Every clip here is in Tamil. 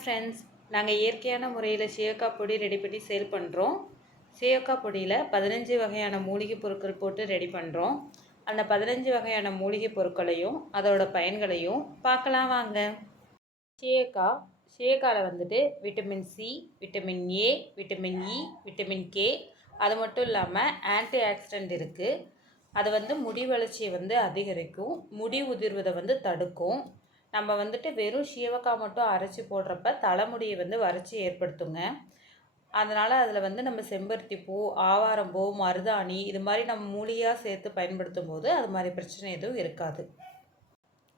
ஃப்ரெண்ட்ஸ் நாங்கள் இயற்கையான முறையில் சேவக்காய் பொடி ரெடி பண்ணி சேல் பண்ணுறோம் சேவக்காய் பொடியில் பதினஞ்சு வகையான மூலிகை பொருட்கள் போட்டு ரெடி பண்ணுறோம் அந்த பதினஞ்சு வகையான மூலிகை பொருட்களையும் அதோட பயன்களையும் பார்க்கலாம் வாங்க. சேவக்காய் சேவக்காயில் வந்துட்டு vitamin C vitamin A vitamin E vitamin K அது மட்டும் இல்லாமல் ஆன்டி ஆக்சிடென்ட் இருக்குது அது வந்து முடி வளர்ச்சியை வந்து அதிகரிக்கும். முடி உதிர்வதை வந்து தடுக்கும். நம்ம வந்துட்டு வெறும் சீவக்காய் மட்டும் அரைச்சி போடுறப்ப தலைமுடியை வந்து வறட்சி ஏற்படுத்துங்க. அதனால் அதில் வந்து நம்ம செம்பருத்தி பூ ஆவாரம்பூ மருதாணி இது மாதிரி நம்ம மூலிகையாக சேர்த்து பயன்படுத்தும் போது அது மாதிரி பிரச்சனை எதுவும் இருக்காது.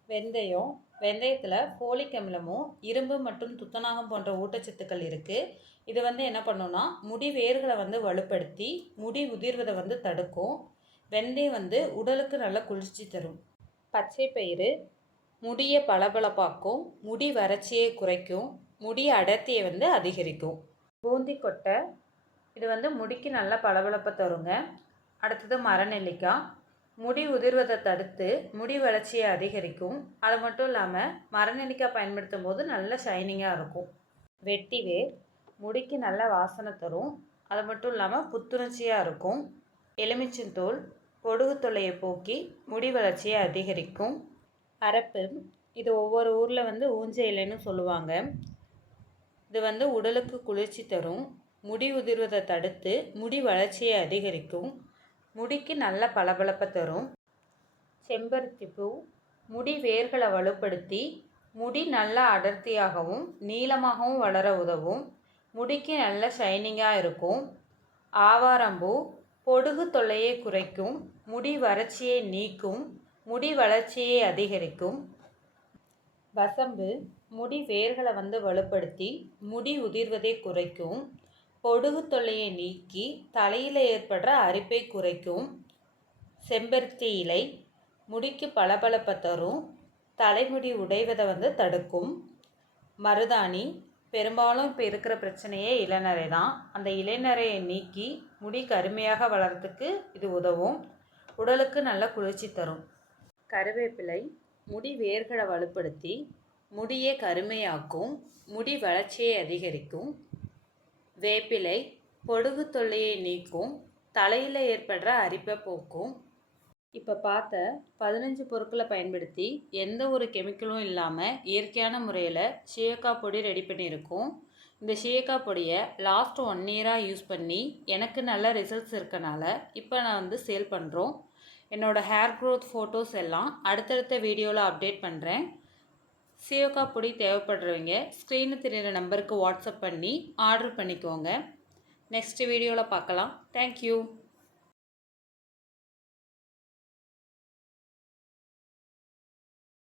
வெந்தயம் வெந்தயத்தில் ஃபோலிக் அமிலமும் இரும்பு மற்றும் துத்தநாகம் போன்ற ஊட்டச்சத்துக்கள் இருக்குது இது வந்து என்ன பண்ணுன்னா முடி வேர்களை வந்து வலுப்படுத்தி முடி உதிர்வதை வந்து தடுக்கும். வெந்தயம் வந்து உடலுக்கு நல்ல குளிர்ச்சி தரும். பச்சை பயிறு முடியை பளபளப்பாக்கும் முடி வறட்சியை குறைக்கும் முடி அடர்த்தியை வந்து அதிகரிக்கும். பூந்தி கொட்டை இது வந்து முடிக்கு நல்ல பளபளப்பை தருங்க. அடுத்தது மரநெல்லிக்காய் முடி உதிர்வதை தடுத்து முடி வளர்ச்சியை அதிகரிக்கும். அது மட்டும் இல்லாமல் மரநெல்லிக்காய் பயன்படுத்தும் போது நல்ல ஷைனிங்காக இருக்கும். வெட்டி வேர் முடிக்கு நல்ல வாசனை தரும். அது மட்டும் இல்லாமல் புத்துணர்ச்சியாக இருக்கும். எலுமிச்சந்தோல் பொடுகு தொல்லையை போக்கி முடி வளர்ச்சியை அதிகரிக்கும். அரப்பு. இது ஒவ்வொரு ஊரில் வந்து ஊஞ்ச இலைன்னு சொல்லுவாங்க. இது வந்து உடலுக்கு குளிர்ச்சி தரும். முடி உதிர்வதை தடுத்து முடி வளர்ச்சியை அதிகரிக்கும். முடிக்கு நல்ல பளபளப்பை தரும். செம்பருத்தி பூ முடி வேர்களை வலுப்படுத்தி முடி நல்லா அடர்த்தியாகவும் நீளமாகவும் வளர உதவும். முடிக்கு நல்ல ஷைனிங்காக இருக்கும். ஆவாரம்பூ பொடுகு தொல்லையை குறைக்கும். முடி வறட்சியை நீக்கும். முடி வளர்ச்சியை அதிகரிக்கும். வசம்பு முடி வேர்களை வந்து வலுப்படுத்தி முடி உதிர்வதை குறைக்கும். பொடுகு தொல்லையை நீக்கி தலையில் ஏற்படுற அரிப்பை குறைக்கும். செம்பருத்தி இலை முடிக்கு பளபளப்பை தரும். தலைமுடி உடைவதை வந்து தடுக்கும். மருதாணி பெரும்பாலும் இப்போ இருக்கிற பிரச்சனையே இளநரை தான். அந்த இளநரையை நீக்கி முடி கருமையாக வளர்கிறதுக்கு இது உதவும். உடலுக்கு நல்ல குளிர்ச்சி தரும். கருவேப்பிலை முடி வேர்களை வலுப்படுத்தி முடியை கருமையாக்கும் முடி வளர்ச்சியை அதிகரிக்கும். வேப்பிலை பொடுகு தொல்லையை நீக்கும் தலையில் ஏற்படுற அரிப்பை போக்கும். இப்போ பார்த்த பதினஞ்சு பொருட்களை பயன்படுத்தி எந்த ஒரு கெமிக்கலும் இல்லாமல் இயற்கையான முறையில் சீயக்காய் பொடி ரெடி பண்ணியிருக்கோம். இந்த சீயக்காய் பொடியை லாஸ்ட் ஒன் இயராக யூஸ் பண்ணி எனக்கு நல்ல ரிசல்ட்ஸ் இருக்கனால இப்போ நான் வந்து சேல் பண்ணுறோம் என்னோடய ஹேர் க்ரோத் ஃபோட்டோஸ் எல்லாம் அடுத்தடுத்த வீடியோவில் அப்டேட் பண்ணுறேன் சியோக்கா பொடி தேவைப்படுறவங்க ஸ்க்ரீனு தெரிகிற நம்பருக்கு வாட்ஸ்அப் பண்ணி ஆர்டர் பண்ணிக்கோங்க. நெக்ஸ்ட் வீடியோவில் பார்க்கலாம். தேங்க்யூ